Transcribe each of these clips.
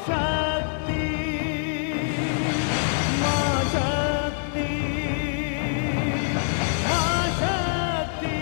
शक्ति, माँ शक्ति, माँ शक्ति।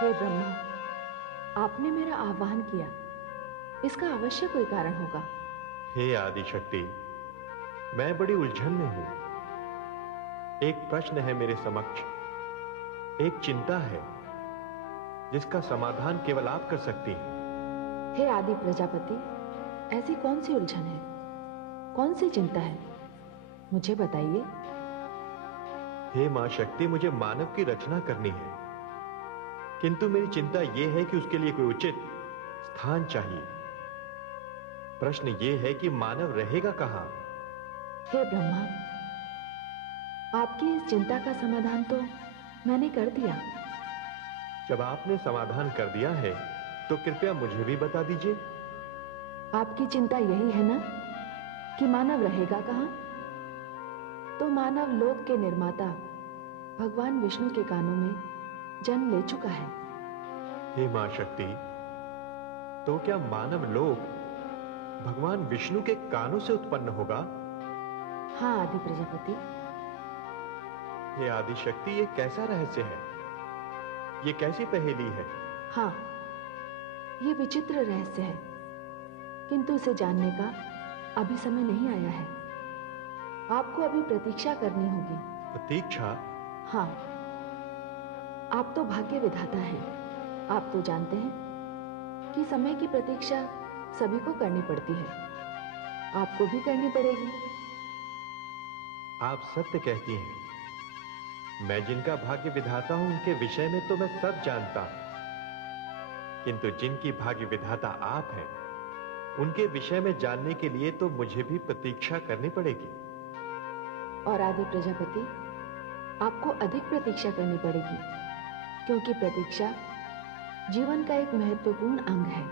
हे ब्रह्मा, आपने मेरा आह्वान किया, इसका अवश्य कोई कारण होगा। हे आदिशक्ति, मैं बड़ी उलझन में हूं। एक प्रश्न है मेरे समक्ष, एक चिंता है जिसका समाधान केवल आप कर सकती हैं। हे आदि प्रजापति, ऐसी कौन सी उलझन है, कौन सी चिंता है, मुझे बताइए। हे मां शक्ति, मुझे मानव की रचना करनी है, किंतु मेरी चिंता यह है कि उसके लिए कोई उचित स्थान चाहिए। प्रश्न यह है कि मानव रहेगा कहां? हे ब्रह्मा, आपकी इस चिंता का समाधान तो मैंने कर दिया। जब आपने समाधान कर दिया है तो कृपया मुझे भी बता दीजिए। आपकी चिंता यही है ना कि मानव रहेगा कहां? तो मानव लोक के निर्माता भगवान विष्णु के कानों में जन्म ले चुका है। हे मां शक्ति, तो क्या मानव लोक भगवान विष्णु के कानों से उत्पन्न होगा? हाँ आदि प्रजापति। हे आदि शक्ति, ये कैसा रहस्य है, ये कैसी पहेली है? हाँ, ये विचित्र रहस्य है, किंतु इसे जानने का अभी समय नहीं आया है। आपको अभी प्रतीक्षा करनी होगी। प्रतीक्षा? हाँ, आप तो भाग्य विधाता हैं। आप तो जानते हैं कि समय की प्रतीक्षा सभी को करनी पड़ती है, आपको भी करनी पड़ेगी। आप सत्य कहती हैं। मैं जिनका भाग्य विधाता हूं उनके विषय में तो मैं सब जानता हूं, किंतु जिनकी भाग्य विधाता आप हैं उनके विषय में जानने के लिए तो मुझे भी प्रतीक्षा करनी पड़ेगी। और आदि प्रजापति, आपको अधिक प्रतीक्षा करनी पड़ेगी, क्योंकि प्रतीक्षा जीवन का एक महत्वपूर्ण अंग है।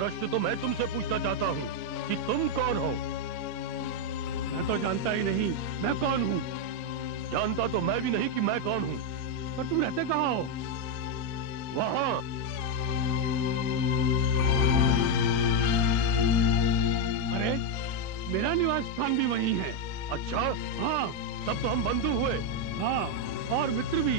प्रश्न तो मैं तुमसे पूछना चाहता हूँ कि तुम कौन हो? मैं तो जानता ही नहीं मैं कौन हूँ। जानता तो मैं भी नहीं कि मैं कौन हूँ। पर तुम रहते कहाँ हो? वहाँ। अरे मेरा निवास स्थान भी वहीं है। अच्छा, हाँ। तब तो हम बंधु हुए। हाँ, और मित्र भी।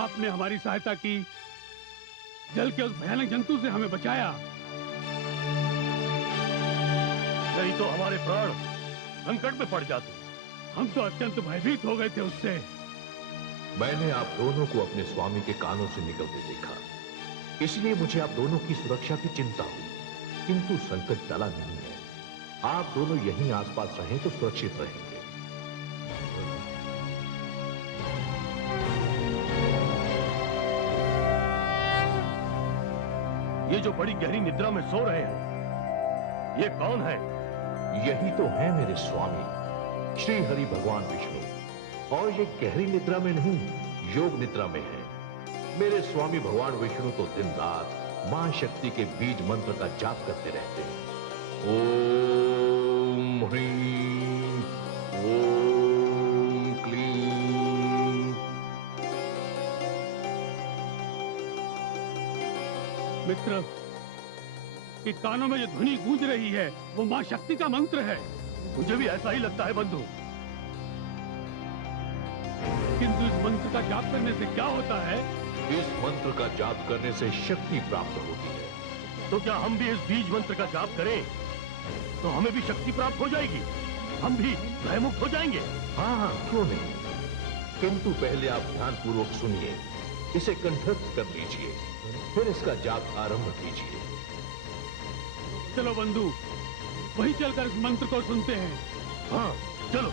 आपने हमारी सहायता की, जल के उस भयानक जंतु से हमें बचाया। नहीं तो हमारे प्राण संकट में पड़ जाते। हम तो अत्यंत भयभीत हो गए थे उससे। मैंने आप दोनों को अपने स्वामी के कानों से निकलते देखा, इसलिए मुझे आप दोनों की सुरक्षा की चिंता हुई। किंतु संकट टला नहीं है। आप दोनों यहीं आसपास रहें तो सुरक्षित रहेंगे। ये जो बड़ी गहरी निद्रा में सो रहे हैं, ये कौन है? यही तो है मेरे स्वामी श्री हरि भगवान विष्णु। और ये गहरी निद्रा में नहीं, योग निद्रा में है। मेरे स्वामी भगवान विष्णु तो दिन रात मां शक्ति के बीज मंत्र का जाप करते रहते हैं। ओम ह्रीं, ओम क्लीं। मित्र, कि कानों में जो ध्वनि गूंज रही है वो मां शक्ति का मंत्र है। मुझे भी ऐसा ही लगता है बंधु। किंतु इस मंत्र का जाप करने से क्या होता है? इस मंत्र का जाप करने से शक्ति प्राप्त होती है। तो क्या हम भी इस बीज मंत्र का जाप करें तो हमें भी शक्ति प्राप्त हो जाएगी? हम भी भयमुक्त हो जाएंगे? हाँ हाँ, क्यों नहीं। किंतु पहले आप ध्यानपूर्वक सुनिए, इसे कंठस्थ कर लीजिए, फिर इसका जाप आरंभ कीजिए। चलो बंधु, वहीं चलकर इस मंत्र को सुनते हैं। हाँ चलो।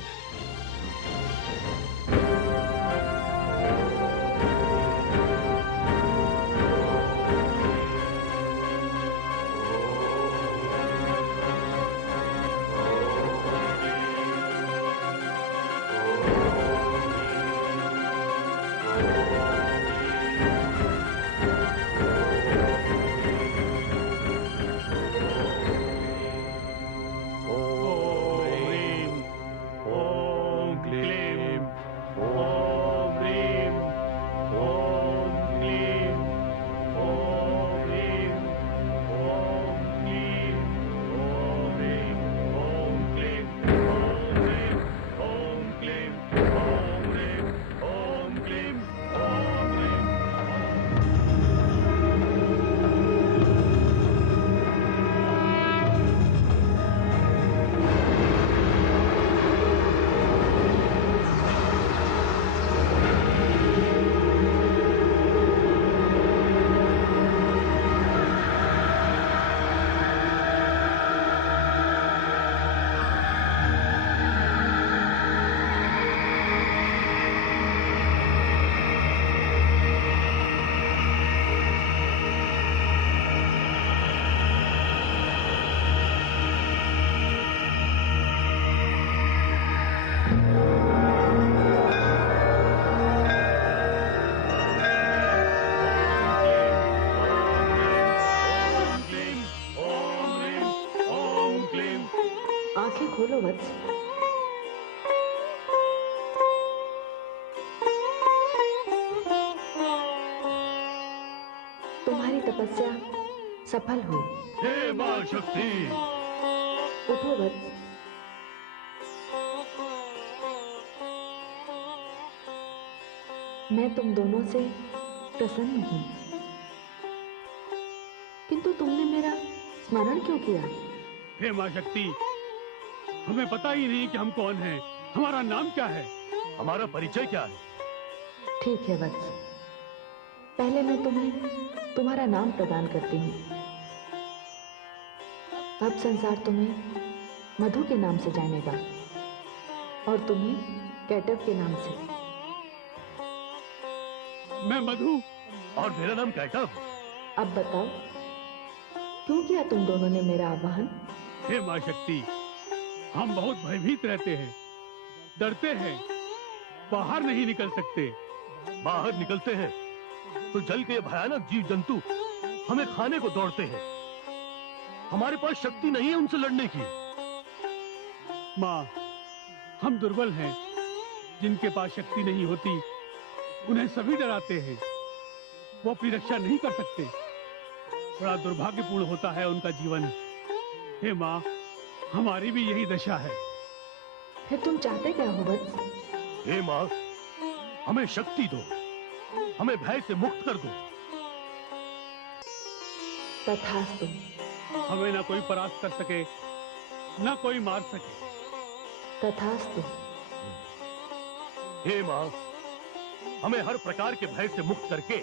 तपस्या सफल हुई। हे मां शक्ति, उठो वत्स। मैं तुम दोनों से प्रसन्न हूं, किंतु तुमने मेरा स्मरण क्यों किया? हे मां शक्ति, हमें पता ही नहीं कि हम कौन हैं, हमारा नाम क्या है, हमारा परिचय क्या है? ठीक है वत्स, पहले मैं तुम्हें तुम्हारा नाम प्रदान करती हूँ। अब संसार तुम्हें मधु के नाम से जानेगा और तुम्हें कैटव के नाम से। मैं मधु। और मेरा नाम कैटव। अब बताओ, क्यों किया तुम दोनों ने मेरा आवाहन? हे मां शक्ति, हम बहुत भयभीत रहते हैं, डरते हैं, बाहर नहीं निकल सकते। बाहर निकलते हैं तो जल के भयानक जीव जंतु हमें खाने को दौड़ते हैं। हमारे पास शक्ति नहीं है उनसे लड़ने की। मां, हम दुर्बल हैं, जिनके पास शक्ति नहीं होती उन्हें सभी डराते हैं, वो अपनी रक्षा नहीं कर सकते। बड़ा दुर्भाग्यपूर्ण होता है उनका जीवन। हे मां, हमारी भी यही दशा है। फिर तुम चाहते क्या हो वत्स? हे मां, हमें शक्ति दो, हमें भय से मुक्त कर दो। तथास्तु। हमें ना कोई परास्त कर सके, ना कोई मार सके। तथास्तु। हे मां, हमें हर प्रकार के भय से मुक्त करके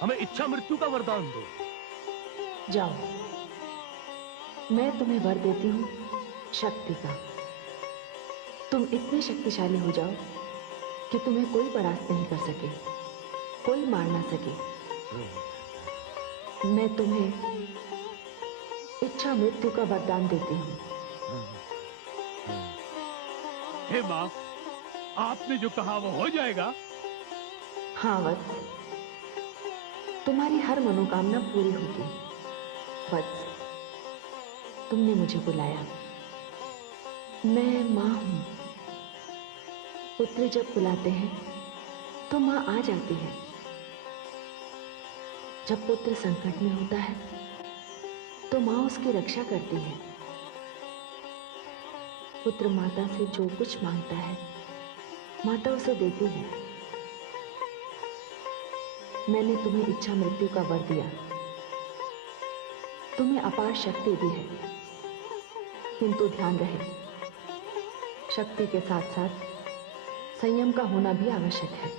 हमें इच्छा मृत्यु का वरदान दो। जाओ, मैं तुम्हें वर देती हूँ शक्ति का। तुम इतने शक्तिशाली हो जाओ कि तुम्हें कोई परास्त नहीं कर सके, कोई मार ना सके। मैं तुम्हें इच्छा मृत्यु का वरदान देती हूँ। हे मां, आपने जो कहा वो हो जाएगा। हाँ वत्स, तुम्हारी हर मनोकामना पूरी होगी। वत्स, तुमने मुझे बुलाया, मैं मां हूं। पुत्र जब बुलाते हैं तो मां आ जाती है। जब पुत्र संकट में होता है तो मां उसकी रक्षा करती है। पुत्र माता से जो कुछ मांगता है माता उसे देती है। मैंने तुम्हें इच्छा मृत्यु का वर दिया, तुम्हें अपार शक्ति दी है, किंतु ध्यान रहे, शक्ति के साथ साथ संयम का होना भी आवश्यक है।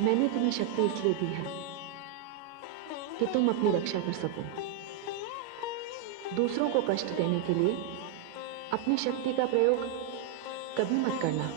मैंने तुम्हें शक्ति इसलिए दी है कि तुम अपनी रक्षा कर सको। दूसरों को कष्ट देने के लिए अपनी शक्ति का प्रयोग कभी मत करना।